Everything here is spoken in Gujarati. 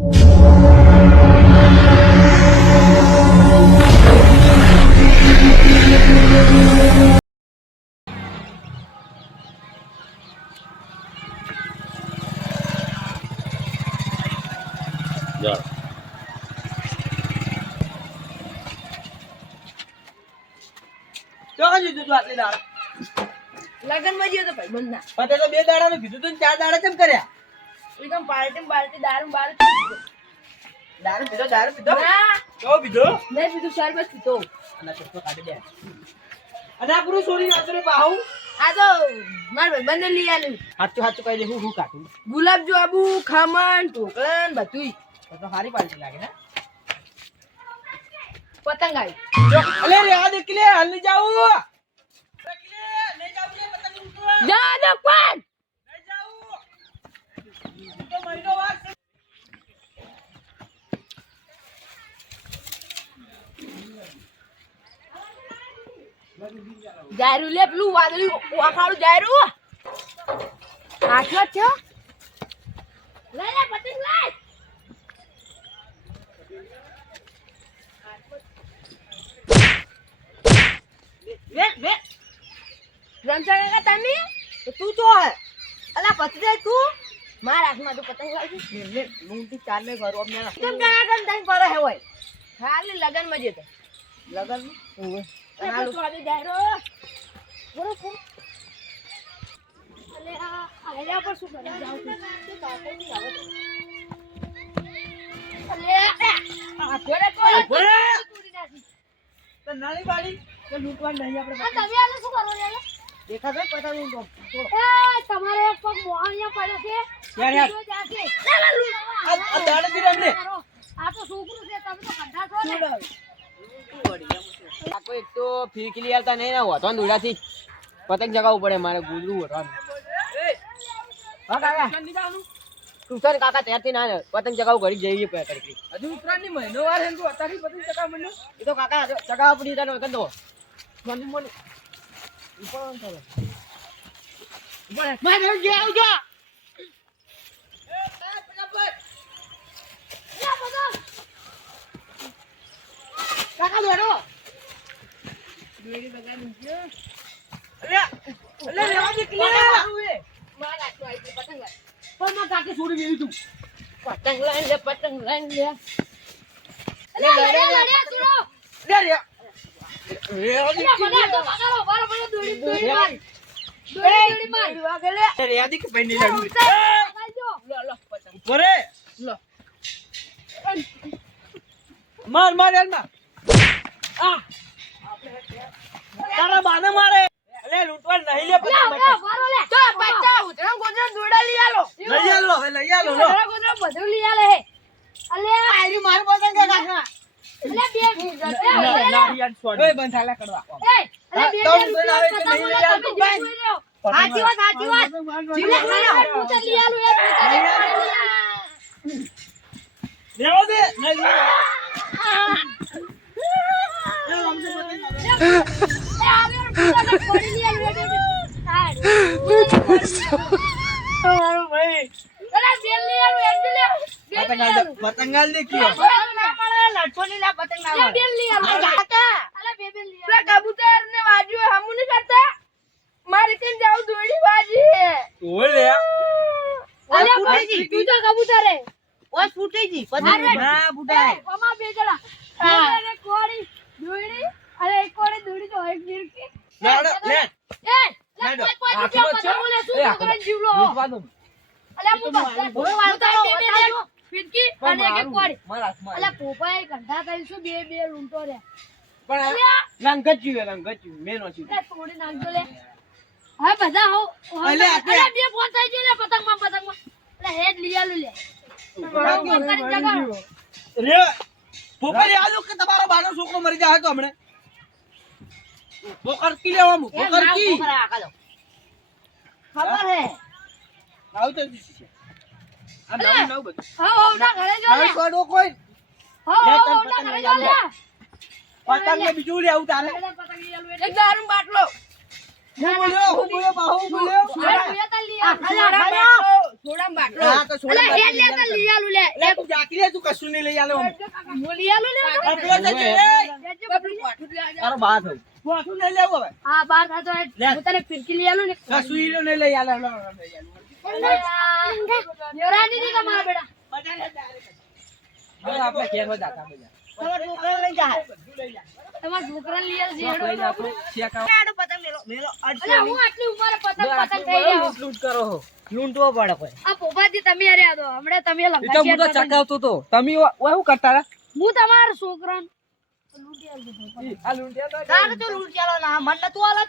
જા તો કજુ તું આટલી દાડ લગન માં ગયો તો ભાઈ બંધના પતે તો 2 દાડાનું કીધું તું 4 દાડા કેમ કર્યા એકદમ પાર્ટી દારૂ દારૂ પીધો ના તો પીધો નહીં પીધું શરબત પીધો અને ચશ્મો કાઢી દે અને આ પૂરું સોરી નાતરે પાહુ આ તો માર ભાઈ બંને લઈ આલ્યું હાચું કહી દે હું કાઢું ગુલાબ જાંબુ ખમણ ઢોકળા બધુંય તો સારી પાર્ટી લાગે ને પતંગ આવી અલે રે આ દેખ લે હાલ ની જાવું જા દો પણ જાયરું લે પેલું વાદળી વાખાડું જાયરું આટલો જ છે લઈ લે પતંગ લઈ વે રમચાણ કાકા તમે તો તું તો હે અલા પતંગ જાય તું માર હાથમાં તો પતંગ લાવી ને મુંટી ચાર ને ઘર ઓમ ને કેમ કાકા તને તઈ પર હે હોય ખાલી લગન માં જતો લગન ઓવે હાલો તો આજે જાયરો બરોબર અલે આ આયા પર શું કરી જાવ તું કાકા ની આવે અલે આ ઘોડે ઘોડે! તૂટી નાખી તો નાની બાડી તો લૂંટવા નહીં આપણે આ તમે આલે શું કરો રે દેખા તો પતા નું તો એ તમારે એક પગ મોહણિયા પડે છે યાર યાર જો જાશે આ દાડે થી રમને આ તો છોકરું છે તમે તો કંઠા છો ને આ કોઈ એક તો ફીકલી આવતા નહીં ને હોતો દોડાથી પતંગ જગાવવું પડે મારે ગુજરું હોવાનું હા કાકા તું સર કાકા ત્યાંથી ના પતંગ ચગાવું ઘડી જઈએ પે કરી હજુ ઉત્તરાયણ ની મહિનો વાર હે તું અત્યારથી પતંગ ચગાવ મંડ્યો એ તો કાકા ચગાવવા પડી તને વગર દો મને મને ઉપર ચાલો ઉપર મારે જે આવજો કાકા દોડો દોડી બગાડી ગયો અલે લેવા દે ક્લિયર મારા તો આઈ પતંગ લાય પણ માં કાકે છોડી ગઈ તું પતંગ લઈ લે અલે લડે સુરો લે રે મને તો પકડો બાર મને દોડી માર વાગે લે રે આદી કે પૈની લાડુ પકડજો લો પતંગ ઉપરે લો માર માર યાર માર આ તારા બાને મારે અલે લૂંટવા નહીં લે પતંગ મારો લે તો બચ્ચા ઉતરા ગોદરા દોડા લઈ આલો લઈ આલો હવે લઈ આલો લો ઉતરા ગોદરા બધું લઈ આલે હે અલે આયરી માર પતંગ કે કાકા અલે બે ના યાર છોડ ઓય બંધ થાલા કરવા અલે બે સાચી વાત જીલે ખાના પૂછ લઈ આલો એ લેવો દે નહીં પતંગાલ દે કયો કબૂતર ને વાજ્યું હમુ નહીં કરતા મારે કેમ જાવ દોડી વાજી ઓલે અલે ફૂટી તું તો કબૂતર હે ઓસ ફૂટી જી પતંગ ના ફૂટાય અમા બે જણા અરે કોડી દોડી અરે એક કોડી દોડી તો એક ગીરકી લે લે એ લે કોઈ પતંગ લે શું કરે જીવલો અલે હું બસ બોલ વાળતા બે ફિરકી અને એક કોડી અલે પોપાએ ગંધા કરીશું બે લૂંટો રે પણ લંગચ્યું મેનો છે એ તોડી નાખજો લે હા બધા હો અલે અલે બે પહોંચાઈ ગયો લે પતંગમાં અલે હેડ લઈ આલું લે રે પોકરી આલુ કે તમારો બાનો છોકરો મરી જાય તો હમણે પોકર કી લેવા મુ પોકર કી ખબર હે આવ તો આ નામ નાવ બધું હો ના ઘરે જો લે છોડો કોઈ હો ના ઘરે જો લે પતંગ ને બીજું લે આવું તારે એક દારૂ બાટલો હું બોલ્યો બાહુ બોલ્યો અરે તું એ તાર લઈ આ થોડા બાટલો હા, તો સોડા અલા, બાટલી હેડ લે તો લઈ આલું લે લે તું જાકી લે તું કશું નહીં લઈ આલો હું લઈ આલું લે આ પેલો તો છે, તારો બા થયો બોઠું નહીં લેવું હવે હા બાર થાતો લે. હું તને ફિરકી લઈ આલું ને કશું ઈ નહીં લઈ આલો દેવરાની ની કમાવા બેડા હવે આપણે ઘેર બધા હતા બધા તમારા છોકરાને લઈ જા તમારા છોકરાને લઈ આલ છે હેડો. આપણે ચેક આવો પતંગ મેલો મેલો અલા, હું આટલી ઉંમરે પતંગ થઈ ગયા લૂંટ કરો હો લૂંટવો પડે કોઈ આ પોપાજી તમે અરે આદો હમણાં તમે એ તો હું તો લંગા ચકાવતો તો તમે શું કરતા હતા હું તમારા છોકરાને લૂંટી આલ દીધો આ લૂંટ્યા તારે તો લૂંટ ચાલો ના મન નતું આલા